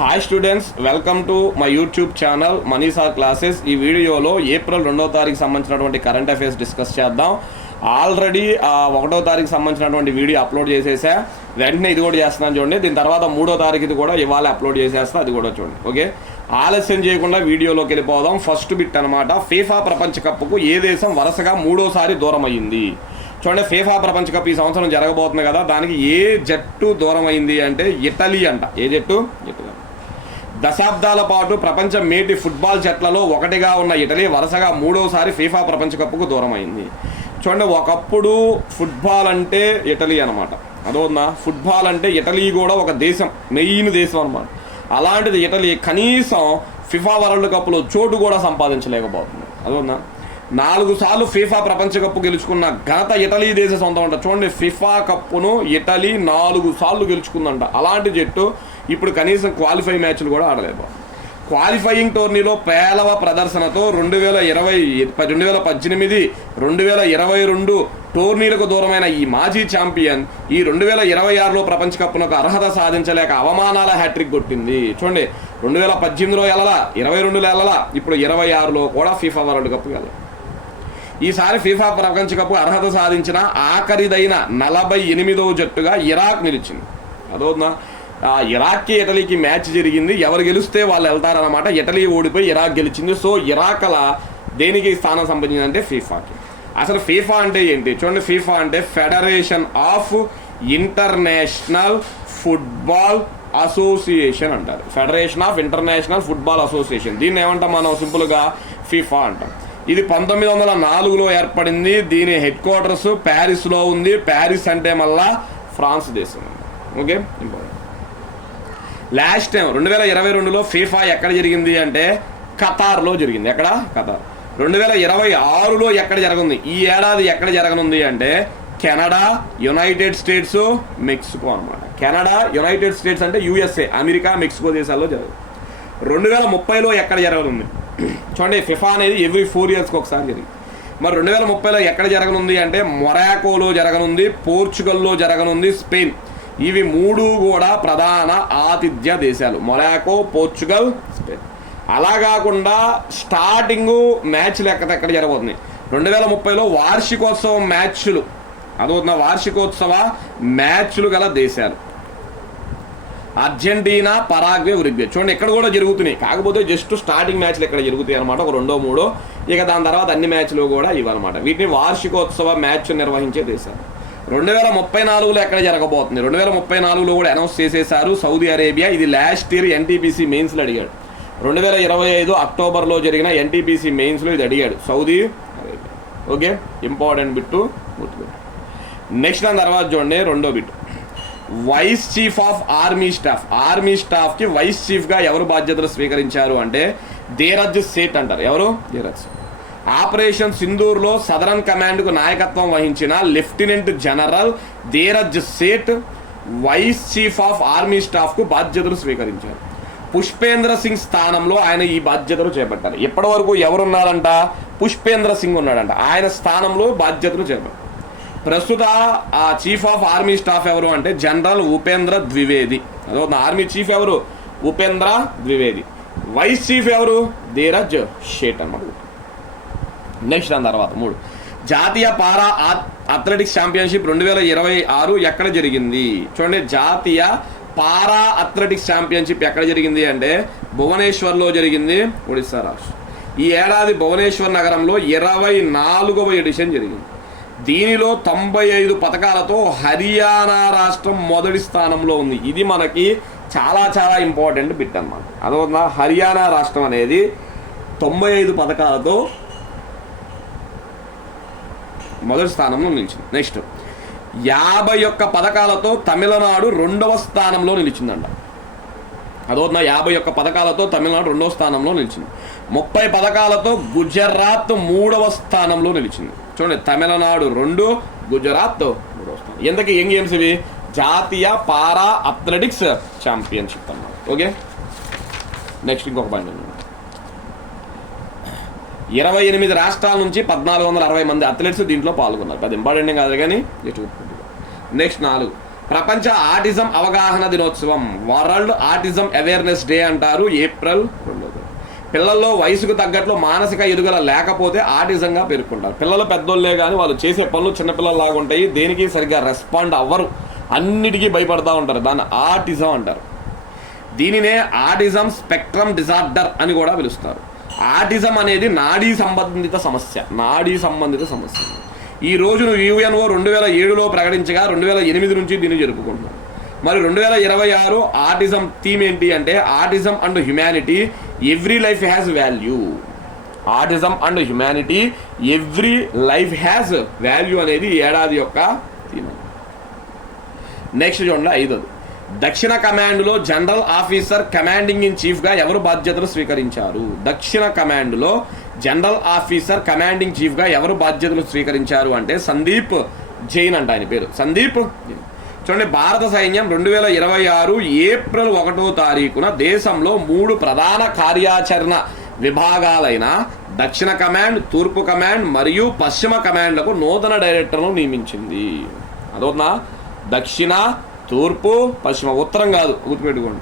Hi students, welcome to my YouTube channel Manisha classes. ఈ వీడియోలో April 2వ తారీఖు సంబంధించినటువంటి కరెంట్ అఫైర్స్ డిస్కస్ చేద్దాం. ఆల్రెడీ 1వ తారీఖు సంబంధించినటువంటి వీడియో అప్లోడ్ చేసేసా, వెంటనే ఇది కూడా చేస్తున్నాను చూడండి. దీని తర్వాత 3వ తారీఖు ఇది కూడా ఇవాళ అప్లోడ్ చేసేస్తా, అది కూడా చూడండి. ఓకే, ఆలస్యం చేయకుండా వీడియోలోకి వెళ్ళిపోదాం. ఫస్ట్ బిట్ అనమాట, ఫీఫా ప్రపంచ కప్కు ఏ దేశం వరుసగా 3వసారి దూరం అయ్యింది? చూడండి, ఫీఫా ప్రపంచ కప్ ఈ సంవత్సరం జరగబోతుంది కదా, దానికి ఏ జట్టు దూరం అయింది అంటే ఇటలీ అంట. ఏ జట్టు? ఇటలీ. దశాబ్దాల పాటు ప్రపంచ మేటి ఫుట్బాల్ జట్లలో ఒకటిగా ఉన్న ఇటలీ వరుసగా 3వసారి ఫీఫా ప్రపంచ కప్కు దూరం అయింది. చూడండి, ఒకప్పుడు ఫుట్బాల్ అంటే ఇటలీ అనమాట. అదోనా, ఫుట్బాల్ అంటే ఇటలీ కూడా ఒక దేశం, మెయిన్ దేశం అనమాట. అలాంటిది ఇటలీ కనీసం ఫిఫా వరల్డ్ కప్లో చోటు కూడా సంపాదించలేకపోతుంది. అదోనా, 4 సార్లు ఫీఫా ప్రపంచ కప్పు గెలుచుకున్న ఘనత ఇటలీ దేశ సొంతం అంట. చూడండి, ఫిఫా కప్పును ఇటలీ 4 సార్లు గెలుచుకుందంట. అలాంటి జట్టు ఇప్పుడు కనీసం క్వాలిఫై మ్యాచ్లు కూడా ఆడలేదు. క్వాలిఫైయింగ్ టోర్నీలో పేలవ ప్రదర్శనతో 2018, 2022 టోర్నీలకు దూరమైన ఈ మాజీ ఛాంపియన్ ఈ 2026లో ప్రపంచ కప్నకు అర్హత సాధించలేక అవమానాల హ్యాట్రిక్ కొట్టింది. చూడండి, 2018లో వెళ్ళలా, 22లో వెళ్ళలా, ఇప్పుడు 26లో కూడా ఫీఫా వరల్డ్ కప్ వెళ్ళాలి. ఈసారి ఫీఫా ప్రపంచ కప్ అర్హత సాధించిన ఆఖరిదైన 48వ జట్టుగా ఇరాక్ నిలిచింది. అదోనా, ఇరాక్కి ఇటలీకి మ్యాచ్ జరిగింది. ఎవరు గెలిస్తే వాళ్ళు వెళ్తారనమాట. ఇటలీ ఓడిపోయి ఇరాక్ గెలిచింది. సో ఇరాక్ అలా దేనికి స్థానం సంబంధించిందంటే ఫీఫాకి. అసలు ఫీఫా అంటే ఏంటి చూడండి. ఫీఫా అంటే federation of international football association అంటారు. Federation of international football association, దీన్ని ఏమంటాం మనం సింపుల్గా? ఫీఫా అంటాం. ఇది 1904లో ఏర్పడింది. దీని హెడ్ క్వార్టర్స్ ప్యారిస్లో ఉంది. ప్యారిస్ అంటే మళ్ళా ఫ్రాన్స్ దేశం. Okay, important. లాస్ట్ టైం 2022లో ఫీఫా ఎక్కడ జరిగింది అంటే ఖతార్లో జరిగింది. ఎక్కడ? ఖతార్. 2026లో ఎక్కడ జరగనుంది? ఈ ఏడాది ఎక్కడ జరగనుంది అంటే కెనడా, యునైటెడ్ స్టేట్స్, మెక్సికో అనమాట. కెనడా, యునైటెడ్ స్టేట్స్ అంటే యుఎస్ఏ, అమెరికా, మెక్సికో దేశాల్లో జరుగుతుంది. 2030లో ఎక్కడ జరగనుంది చూడండి. ఫిఫా అనేది ఎవ్రీ 4 yearsకి ఒకసారి జరిగింది. మరి 2030లో ఎక్కడ జరగనుంది అంటే మొరాకోలో జరగనుంది, పోర్చుగల్లో జరగనుంది, స్పెయిన్. ఇవి 3 కూడా ప్రధాన ఆతిథ్య దేశాలు, మొరాకో, పోర్చుగల్, స్పెయిన్. అలా కాకుండా స్టార్టింగ్ మ్యాచ్లు ఎక్కడ జరగబోతుంది 2030లో వార్షికోత్సవ మ్యాచ్లు. అదవుతున్న వార్షికోత్సవ మ్యాచ్లు గల దేశాలు అర్జెంటీనా, పరాగ్వే, ఉరుగ్వే. చూడండి, ఇక్కడ కూడా జరుగుతున్నాయి. కాకపోతే జస్ట్ స్టార్టింగ్ మ్యాచ్లు ఎక్కడ జరుగుతాయి అనమాట, ఒక 2, 3. ఇక దాని తర్వాత అన్ని మ్యాచ్లు కూడా ఇవన్నమాట. వీటిని వార్షికోత్సవ మ్యాచ్ నిర్వహించే దేశాలు. 2034లో ఎక్కడ జరగబోతుంది? 2034లో కూడా అనౌన్స్ చేసేశారు, సౌదీ అరేబియా. ఇది లాస్ట్ ఇయర్ ఎన్టీపీసీ మెయిన్స్లో అడిగాడు. 2025 అక్టోబర్లో జరిగిన ఎన్టీపీసీ మెయిన్స్లో ఇది అడిగాడు, Saudi Arabia. Okay, important bit గుర్తుపెట్టు. నెక్స్ట్ దాని తర్వాత చూడండి, 2వ bit, vice chief of army staff. Army స్టాఫ్కి వైస్ చీఫ్గా ఎవరు బాధ్యతలు స్వీకరించారు అంటే ధీరజ్ సేఠ్ అంటారు. ఎవరు? ధీరజ్. ఆపరేషన్ సింధూర్లో సదరన్ కమాండ్కు నాయకత్వం వహించిన lieutenant general Dheeraj Seth vice chief of army స్టాఫ్కు బాధ్యతలు స్వీకరించారు. పుష్పేంద్ర సింగ్ స్థానంలో ఆయన ఈ బాధ్యతలు చేపట్టారు. ఇప్పటి వరకు ఎవరున్నారంట? పుష్పేంద్ర సింగ్ ఉన్నాడంట. ఆయన స్థానంలో బాధ్యతలు చేపట్టారు. ప్రస్తుత ఆ చీఫ్ ఆఫ్ ఆర్మీ స్టాఫ్ ఎవరు అంటే జనరల్ ఉపేంద్ర ద్వివేది. అదో ఆర్మీ చీఫ్ ఎవరు? ఉపేంద్ర ద్వివేది. వైస్ చీఫ్ ఎవరు? ధీరజ్ షేట్ అన్నమాట. నెక్స్ట్ దాని తర్వాత 3, జాతీయ పారా అథ్లెటిక్స్ ఛాంపియన్షిప్ 2026 ఎక్కడ జరిగింది? చూడండి, జాతీయ పారా అథ్లెటిక్స్ ఛాంపియన్షిప్ ఎక్కడ జరిగింది అంటే భువనేశ్వర్లో జరిగింది, ఒడిశా రాష్ట్రం. ఈ ఏడాది భువనేశ్వర్ నగరంలో 24వ ఎడిషన్ జరిగింది. దీనిలో 95 పథకాలతో హర్యానా రాష్ట్రం మొదటి స్థానంలో ఉంది. ఇది మనకి చాలా చాలా ఇంపార్టెంట్ బిట్ అన్నమాట. అదొక హర్యానా రాష్ట్రం అనేది 95 పథకాలతో మొదటి స్థానంలో నిలిచింది. నెక్స్ట్ 51 పథకాలతో తమిళనాడు 2వ స్థానంలో నిలిచిందంట. అదోన 51 పథకాలతో తమిళనాడు 2వ స్థానంలో నిలిచింది. 30 పథకాలతో గుజరాత్ 3వ స్థానంలో నిలిచింది. చూడండి, తమిళనాడు 2, గుజరాత్ 3వ స్థానం. ఎంతకీ ఏం గేమ్స్ ఇవి? జాతీయ పారా అథ్లెటిక్స్ ఛాంపియన్షిప్ అన్నమాట. ఓకే, నెక్స్ట్ ఇంకొక పాయింట్, 28 రాష్ట్రాల నుంచి 1460 మంది అథ్లెట్స్ దీంట్లో పాల్గొన్నారు. అది ఇంపార్టెంట్ కాదు కానీ నెక్స్ట్ 4, ప్రపంచ ఆటిజం అవగాహన దినోత్సవం, వరల్డ్ ఆటిజం అవేర్నెస్ డే అంటారు, ఏప్రిల్ 2. పిల్లల్లో వయసుకు తగ్గట్లు మానసిక ఎదుగుదల లేకపోతే ఆటిజంగా పేర్కొంటారు. పిల్లలు పెద్దోళ్ళే కానీ వాళ్ళు చేసే పనులు చిన్నపిల్లల్లాగా ఉంటాయి, దేనికి సరిగ్గా రెస్పాండ్ అవ్వరు, అన్నిటికీ భయపడతా ఉంటారు, దాన్ని ఆటిజం అంటారు. దీనినే ఆటిజం స్పెక్ట్రమ్ డిజార్డర్ అని కూడా పిలుస్తారు. ఆటిజం అనేది నాడీ సంబంధిత సమస్య. ఈ రోజును యుఎన్ఓ 2007లో ప్రకటించగా 2008 నుంచి దీన్ని జరుపుకుంటున్నారు. మరి 2026 ఆటిజం థీమ్ ఏంటి అంటే autism and humanity, every life has value. Autism and humanity, every life has value అనేది ఈ ఏడాది యొక్క థీమ్. నెక్స్ట్ చూడండి 5ది, దక్షిణ కమాండ్లో జనరల్ ఆఫీసర్ కమాండింగ్ ఇన్ చీఫ్గా ఎవరు బాధ్యతలు స్వీకరించారు? దక్షిణ కమాండ్లో జనరల్ ఆఫీసర్ కమాండింగ్ చీఫ్గా ఎవరు బాధ్యతలు స్వీకరించారు అంటే సందీప్ జైన్ అంట, ఆయన పేరు సందీప్ జైన్. చూడండి, భారత సైన్యం 2026 ఏప్రిల్ 1వ తారీఖున దేశంలో 3 ప్రధాన కార్యాచరణ విభాగాలైన దక్షిణ కమాండ్, తూర్పు కమాండ్ మరియు పశ్చిమ కమాండ్లకు నూతన డైరెక్టర్ను నియమించింది. అదొన్నా దక్షిణ, తూర్పు, పశ్చిమ, ఉత్తరం కాదు, గుర్తుపెట్టుకోండి.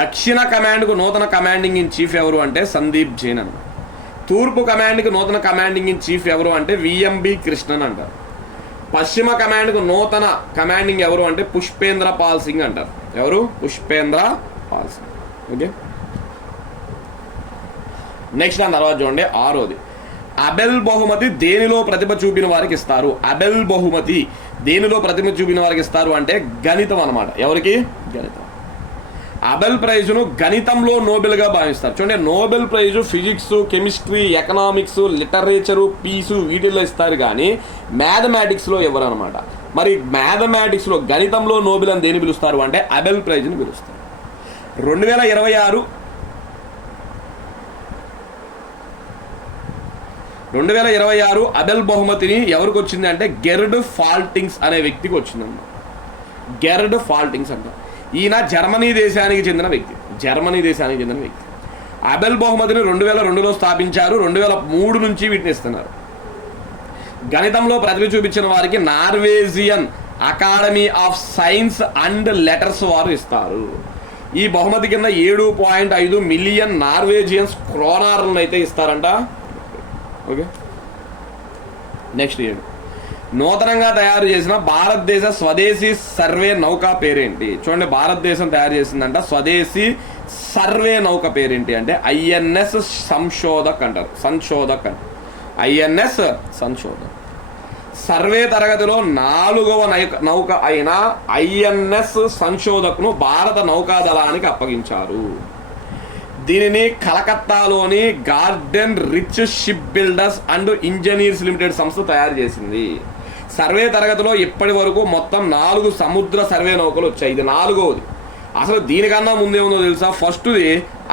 దక్షిణ కమాండ్కు నూతన కమాండింగ్ ఇన్ చీఫ్ ఎవరు అంటే సందీప్ జైన్ అన్న. తూర్పు కమాండ్కి నూతన కమాండింగ్ ఇన్ చీఫ్ ఎవరు అంటే విఎంబి కృష్ణన్ అంటారు. పశ్చిమ కమాండ్కు నూతన కమాండింగ్ ఎవరు అంటే పుష్పేంద్ర పాల్ సింగ్ అంటారు. ఎవరు? పుష్పేంద్ర పాల్ సింగ్. ఓకే, నెక్స్ట్ దాని తర్వాత చూడండి 6వది, అబెల్ బహుమతి దేనిలో ప్రతిభ చూపిన వారికి ఇస్తారు? అబెల్ బహుమతి దేనిలో ప్రతిభ చూపిన వారికి ఇస్తారు అంటే గణితం అన్నమాట. ఎవరికి? గణితం. అబెల్ ప్రైజును గణితంలో నోబెల్గా భావిస్తారు. చూడండి, Nobel prize physics, chemistry, economics, literature, peace వీటిల్లో ఇస్తారు కానీ మ్యాథమెటిక్స్లో ఎవరు అనమాట. మరి మ్యాథమెటిక్స్లో గణితంలో నోబెల్ అని దేని పిలుస్తారు అంటే అబెల్ ప్రైజ్ని పిలుస్తారు. 2026 అబెల్ బహుమతిని ఎవరికి వచ్చింది అంటే గెర్డ్ ఫాల్టింగ్స్ అనే వ్యక్తికి వచ్చిందన్నమాట. గెర్డ్ ఫాల్టింగ్స్ అంట. ఈయన జర్మనీ దేశానికి చెందిన వ్యక్తి. అబెల్ బహుమతిని 2002లో స్థాపించారు. 2003 నుంచి వీటిని ఇస్తున్నారు. గణితంలో ప్రతిభ చూపించిన వారికి Norwegian academy of science and letters వారు ఇస్తారు. ఈ బహుమతి కింద 7.5 మిలియన్ నార్వేజియన్స్ క్రోనార్లను అయితే ఇస్తారంట. ఓకే, నెక్స్ట్ 7, నూతనంగా తయారు చేసిన భారతదేశ స్వదేశీ సర్వే నౌక పేరేంటి? చూడండి, భారతదేశం తయారు చేసిందంట స్వదేశీ సర్వే నౌక పేరేంటి అంటే ఐఎన్ఎస్ సంశోధక్ అంటారు. ఐఎన్ఎస్ సంశోధక్. సర్వే తరగతిలో 4వ నౌక అయిన ఐఎన్ఎస్ సంశోధక్ను భారత నౌకాదళానికి అప్పగించారు. దీనిని కలకత్తాలోని Garden Reach Shipbuilders and Engineers Limited సంస్థ తయారు చేసింది. సర్వే తరగతిలో ఇప్పటి వరకు మొత్తం 4 సముద్ర సర్వే నౌకలు వచ్చాయి. ఇది 4వది. అసలు దీనికన్నా ముందేముందో తెలుసా? ఫస్ట్ది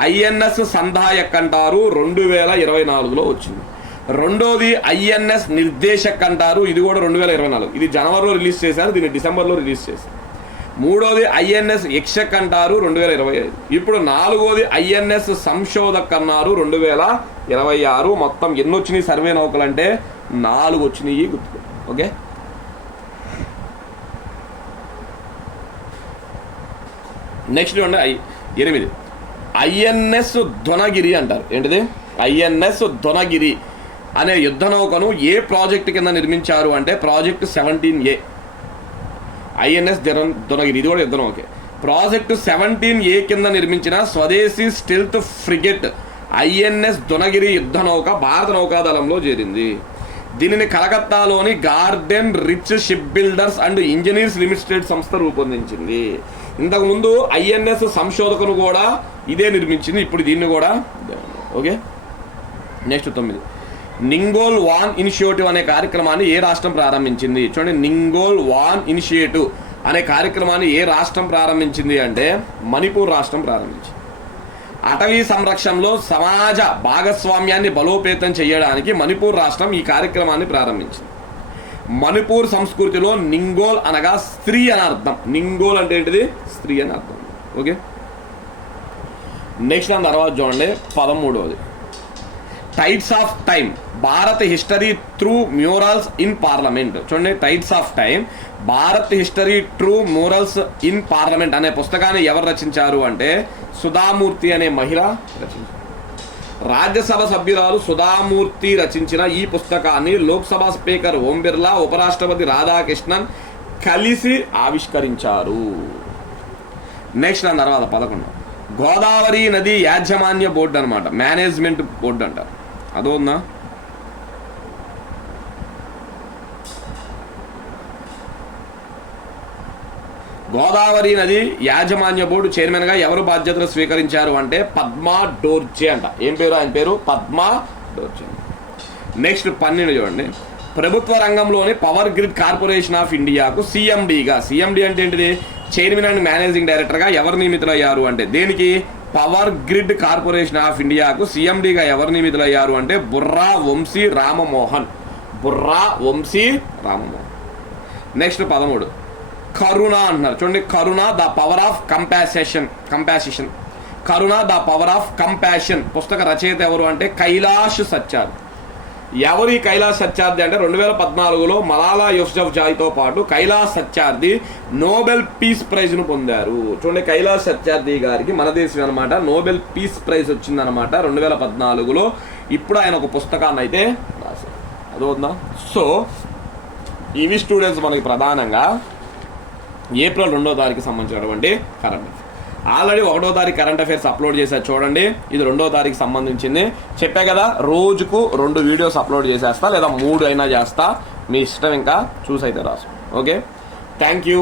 ఐఎన్ఎస్ సంధాయక్ అంటారు, 2024లో వచ్చింది. రెండోది ఐఎన్ఎస్ నిర్దేశక్ అంటారు, ఇది కూడా 2024. ఇది జనవరిలో రిలీజ్ చేశారు, దీన్ని డిసెంబర్లో రిలీజ్ చేశారు. మూడోది ఐఎన్ఎస్ యక్షక్ అంటారు, 2025. ఇప్పుడు 4వది ఐఎన్ఎస్ సంశోధక్ అన్నారు, 2026. మొత్తం ఎన్ని వచ్చినాయి సర్వే నౌకలు అంటే 4 వచ్చినాయి. గుర్తు. ఓకే, నెక్స్ట్ చూడండి 8, ఐఎన్ఎస్ ధొనగిరి అంటారు. ఏంటిది? ఐఎన్ఎస్ ధొనగిరి అనే యుద్ధ నౌకను ఏ ప్రాజెక్ట్ కింద నిర్మించారు అంటే ప్రాజెక్ట్ 17A. ఐఎన్ఎస్ ధొనగిరి ఇది కూడా యుద్ధ నౌకే. ప్రాజెక్ట్ 17A కింద నిర్మించిన స్వదేశీ స్టెల్త్ ఫ్రిగెట్ ఐఎన్ఎస్ ధొనగిరి యుద్ధ నౌక భారత నౌకాదళంలో చేరింది. దీనిని కలకత్తాలోని Garden Reach Shipbuilders and Engineers Limited సంస్థ రూపొందించింది. ఇంతకుముందు ఐఎన్ఎస్ సంశోధకును కూడా ఇదే నిర్మించింది, ఇప్పుడు దీన్ని కూడా. ఓకే, నెక్స్ట్ 9, నింగోల్ వాన్ ఇనిషియేటివ్ అనే కార్యక్రమాన్ని ఏ రాష్ట్రం ప్రారంభించింది? చూడండి, నింగోల్ వాన్ ఇనిషియేటివ్ అనే కార్యక్రమాన్ని ఏ రాష్ట్రం ప్రారంభించింది అంటే మణిపూర్ రాష్ట్రం ప్రారంభించింది. అటవీ సంరక్షణలో సమాజ భాగస్వామ్యాన్ని బలోపేతం చేయడానికి మణిపూర్ రాష్ట్రం ఈ కార్యక్రమాన్ని ప్రారంభించింది. మణిపూర్ సంస్కృతిలో నింగోల్ అనగా స్త్రీ అని అర్థం. నింగోల్ అంటే ఏంటిది? స్త్రీ అని అర్థం. ఓకే, నెక్స్ట్ దాని తర్వాత చూడండి 13వది, tides of time Bharat history through murals in Parliament. చూడండి, tides of time Bharat history through murals in Parliament అనే పుస్తకాన్ని ఎవరు రచించారు అంటే సుధామూర్తి అనే మహిళ రచించారు. రాజ్యసభ సభ్యురాలు సుధామూర్తి రచించిన ఈ పుస్తకాన్ని లోక్సభ స్పీకర్ ఓం బిర్లా, ఉపరాష్ట్రపతి రాధాకృష్ణన్ కలిసి ఆవిష్కరించారు. నెక్స్ట్ దాని తర్వాత 11 గోదావరి నది యాజమాన్య బోర్డు అనమాట, మేనేజ్మెంట్ బోర్డు అంటారు. అదో ఉందా? గోదావరి నది యాజమాన్య బోర్డు చైర్మన్ గా ఎవరు బాధ్యతలు స్వీకరించారు అంటే పద్మా డోర్జే అంట. ఏం పేరు ఆయన పేరు? పద్మా డోర్జే. నెక్స్ట్ 12 చూడండి, ప్రభుత్వ రంగంలోని పవర్ గ్రిడ్ కార్పొరేషన్ ఆఫ్ ఇండియాకు సిఎండిగా, సిఎండి అంటే ఏంటిది? చైర్మన్ అండ్ మేనేజింగ్ డైరెక్టర్ గా ఎవరు నియమితులయ్యారు అంటే దేనికి? పవర్ గ్రిడ్ కార్పొరేషన్ ఆఫ్ ఇండియాకు సిఎండిగా ఎవరు నియమితులయ్యారు అంటే బుర్రా వంశీ రామమోహన్. బుర్రా వంశీ రామమోహన్. నెక్స్ట్ 13 కరుణ అంటున్నారు. చూడండి, Karuna the power of compassion. Karuna the power of compassion పుస్తక రచయిత ఎవరు అంటే కైలాష్ సత్యార్థి. ఎవరు ఈ కైలాష్ సత్యార్థి అంటే 2014లో మలాలా యూసఫ్జాయ్తో పాటు Kailash Satyarthi Nobel peace prize ను పొందారు. చూడండి, కైలాష్ సత్యార్థి గారికి మన దేశం అనమాట నోబెల్ పీస్ ప్రైజ్ వచ్చిందనమాట 2014లో. ఇప్పుడు ఆయన ఒక పుస్తకాన్ని అయితే రాశారు. అదవుతుందా? సో ఇవి స్టూడెంట్స్ మనకి ప్రధానంగా ఏప్రిల్ 2వ తారీఖుకి సంబంధించినటువంటి కరెంట్ అఫైర్స్. ఆల్రెడీ 1వ తారీఖు కరెంట్ అఫైర్స్ అప్లోడ్ చేశారు చూడండి. ఇది 2వ తారీఖు సంబంధించింది. చెప్పా కదా, రోజుకు 2 వీడియోస్ అప్లోడ్ చేసేస్తా, లేదా 3 అయినా చేస్తా, మీ ఇష్టం. ఇంకా చూసి అయితే రాసు. Okay, thank you.